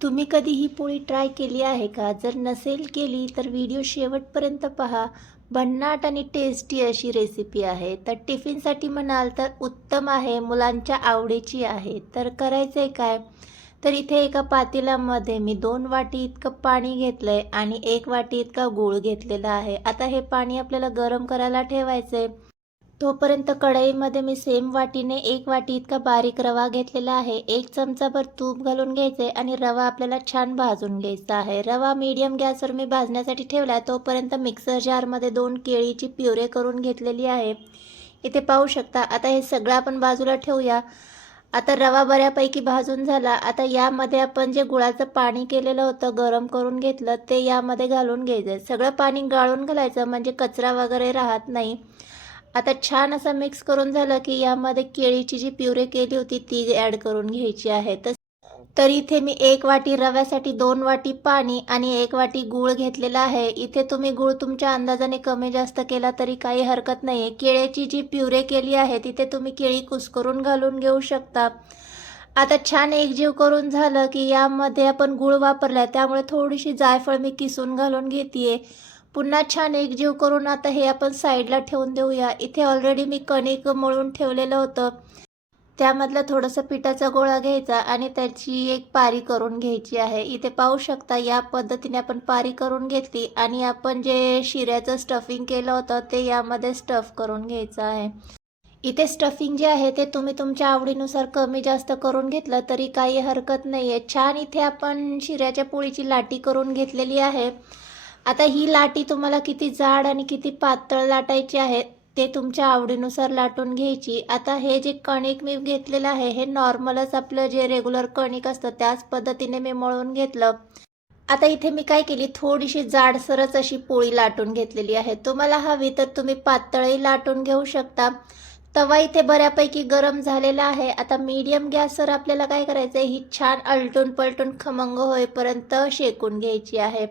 तुम्ही कधी ही पोळी ट्राय केली आहे का? जर नसेल केली तर व्हिडिओ शेवटपर्यंत पहा. भन्नाट आणि टेस्टी अशी रेसिपी आहे. तर टिफिनसाठी म्हणाल तर उत्तम आहे, मुलांच्या आवडीची आहे. तर करायचं आहे काय? तर इथे एका पातेल्यामध्ये मी 2 वाटी इतकं पाणी घेतलं आहे आणि 1 वाटी इतका गूळ घेतलेला आहे. आता हे पाणी आपल्याला गरम करायला ठेवायचं आहे. तोपर्यंत कढईमध्ये मी सेम वाटीने 1 वाटी इतका बारीक रवा घेतलेला आहे. 1 चमचाभर तूप घालून घ्यायचे आणि रवा आपल्याला छान भाजून घ्यायचा आहे. रवा मीडियम गॅसवर मी भाजण्यासाठी ठेवला आहे. तोपर्यंत मिक्सर जारमध्ये 2 केळीची प्युरे करून घेतलेली आहे. इथे पाहू शकता. आता हे सगळं आपण बाजूला ठेवूया. आता रवा बऱ्यापैकी भाजून झाला. आता यामध्ये आपण जे गुळाचं पाणी केलेलं होतं, गरम करून घेतलं, ते यामध्ये घालून घ्यायचं. सगळं पाणी गाळून घालायचं म्हणजे कचरा वगैरे राहत नाही. आता छान असं मिक्स करून झालं की यामध्ये केळीची जी प्युरे केली होती ती ॲड करून घ्यायची आहे. तर इथे मी 1 वाटी रव्यासाठी 2 वाटी पाणी आणि 1 वाटी गूळ घेतलेला आहे. इथे तुम्ही गूळ तुमच्या अंदाजाने कमी जास्त केला तरी काही हरकत नाही आहे. केळीची जी प्युरे केली आहे तिथे तुम्ही केळी कुस्करून घालून घेऊ शकता. आता छान एकजीव करून झालं की यामध्ये आपण गूळ वापरला आहे त्यामुळे थोडीशी जायफळ मी किसून घालून घेते आहे. पुन्हा छान एकजीव करून आता हे आपण साईडला ठेवून देऊया. इथे ऑलरेडी मी कणिक मळून ठेवलेलं होतं. त्यामधलं थोडंसं पिठाचा गोळा घ्यायचा आणि त्याची एक पारी करून घ्यायची आहे. इथे पाहू शकता या पद्धतीने आपण पारी करून घेतली आणि आपण जे शिऱ्याचं स्टफिंग केलं होतं ते यामध्ये स्टफ करून घ्यायचं आहे. इथे स्टफिंग जे आहे ते तुम्ही तुमच्या आवडीनुसार कमी जास्त करून घेतलं तरी काही हरकत नाही आहे. छान इथे आपण शिऱ्याच्या पोळीची लाटी करून घेतलेली आहे. आता ही लाटी तुम्हाला किती जाड आणि किती पातळ लाटायची आहे ते तुमच्या आवडीनुसार लाटून घ्यायची. आता हे जे कणिक मी घेतलेलं आहे हे नॉर्मलच आपलं जे रेग्युलर कणिक असतं त्याच पद्धतीने मी मळून घेतलं. आता इथे मी काय केली, थोडीशी जाडसरच अशी पोळी लाटून घेतलेली आहे. तुम्हाला हवी तर तुम्ही पातळही लाटून घेऊ शकता. तवा इथे बऱ्यापैकी गरम झालेला आहे. आता मीडियम गॅसवर आपल्याला काय करायचं आहे, ही छान आलटून पलटून खमंग होईपर्यंत शेकून घ्यायची आहे.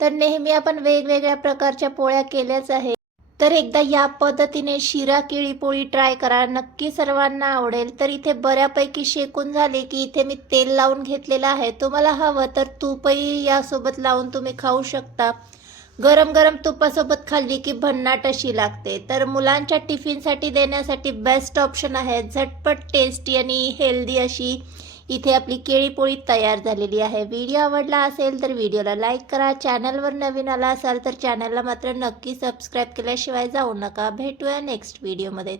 तर नेहमी आपण वेगवेगळ्या प्रकारच्या पोळ्या केल्याच आहे. तर एकदा या पद्धतीने शिरा केळी पोळी ट्राय करा, नक्की सर्वांना आवडेल. तर इथे बऱ्यापैकी शेकून झाले की इथे मी तेल लावून घेतलेलं आहे. तुम्हाला हवं तर तूपही यासोबत लावून तुम्ही खाऊ शकता. गरम गरम तुपासोबत खाल्ली की भन्नाट अशी लागते. तर मुलांच्या टिफिनसाठी देण्यासाठी बेस्ट ऑप्शन आहे. झटपट टेस्टी आणि हेल्दी अशी इथे आपली केळी पोळी तयार झालेली आहे. व्हिडिओ आवडला असेल तर व्हिडिओला लाईक करा. चॅनलवर नवीन आला असाल तर चॅनलला मात्र नक्की सबस्क्राईब केल्याशिवाय जाऊ नका. भेटूया नेक्स्ट व्हिडिओमध्ये.